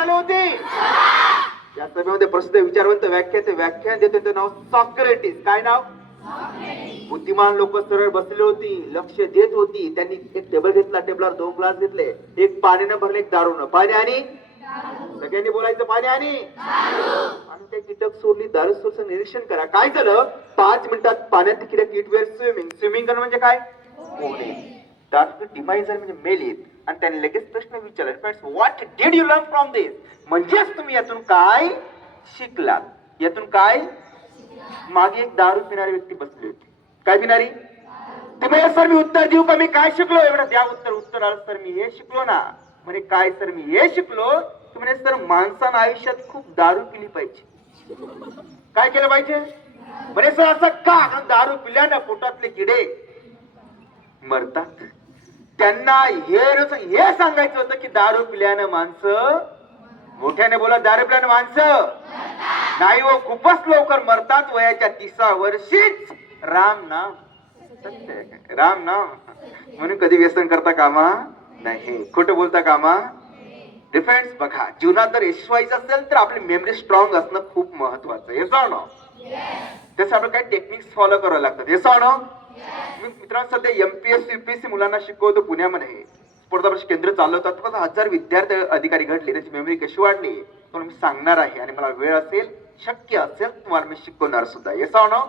चालू होती. या सभेमध्ये प्रसिद्ध विचारवंत व्याख्यान देते त्याचं नाव सॉक्रेटिस. काय नाव? बुद्धिमान लोक सरळ बसली होती, लक्ष देत होती. त्यांनी एक टेबल घेतला, टेबलवर 2 ग्लास घेतले, एक पाण्यानं भरले, एक दारूनं. पाणी आणि सगळ्यांनी बोलायचं पाणी आणि ते कीटक सोडली, दारू सोडचं निरीक्षण करा. काय झालं? 5 मिनिटात पाण्यात कीटक इट वेअर स्विमिंग करणं म्हणजे काय? पोहणे. दारू डिमाइजर म्हणजे मेलीत. आणि त्यांनी लगेच प्रश्न विचारला, friends what did you learn from this? म्हणजेच तुम्ही यातून काय शिकलात? यातून काय? मागे एक दारू पिणारी व्यक्ती बसली होती. काय पिणारी? तुम्ही सर मी उत्तर देऊ का? मी काय शिकलो? एवढं द्या उत्तर. उत्तर आलं सर मी हे शिकलो ना. म्हणे काय सर? मी हे शिकलो. म्हणे सर माणसानं आयुष्यात खूप दारू पिली पाहिजे. काय केलं पाहिजे? म्हणे सर असं का? दारू पिल्यानं पोटातले किडे मरतात. त्यांना हे सांगायचं होतं की दारू पिल्यानं माणसं, मोठ्याने बोला, दारू पिल्यानं माणसं नाही हो, खूपच लवकर मरतात. वयाच्या 30व्या वर्षीच. राम नाम सत्य, राम नाम. म्हणून कधी व्यसन करता कामा नाही, खोटं बोलता कामा. डिफेन्स बघा, जीवनात जर यश व्हायचं असेल तर आपली मेमरी स्ट्रॉंग असणं खूप महत्वाचं. हे जाणं त्यासाठी आपल्याला काही टेक्निक्स फॉलो करावे लागतात. हे जाणं मी मित्रांनो सध्या MPSC UPSC मुलांना शिकवतो पुण्यामध्ये. स्पर्धा परीक्षा केंद्र चालवतात. 1000 विद्यार्थी अधिकारी घडले, त्याची मेमरी कशी वाढली तुम्हाला मी सांगणार आहे. आणि मला वेळ असेल, शक्य असेल तुम्हाला मी शिकवणार सुद्धा. Yes or no?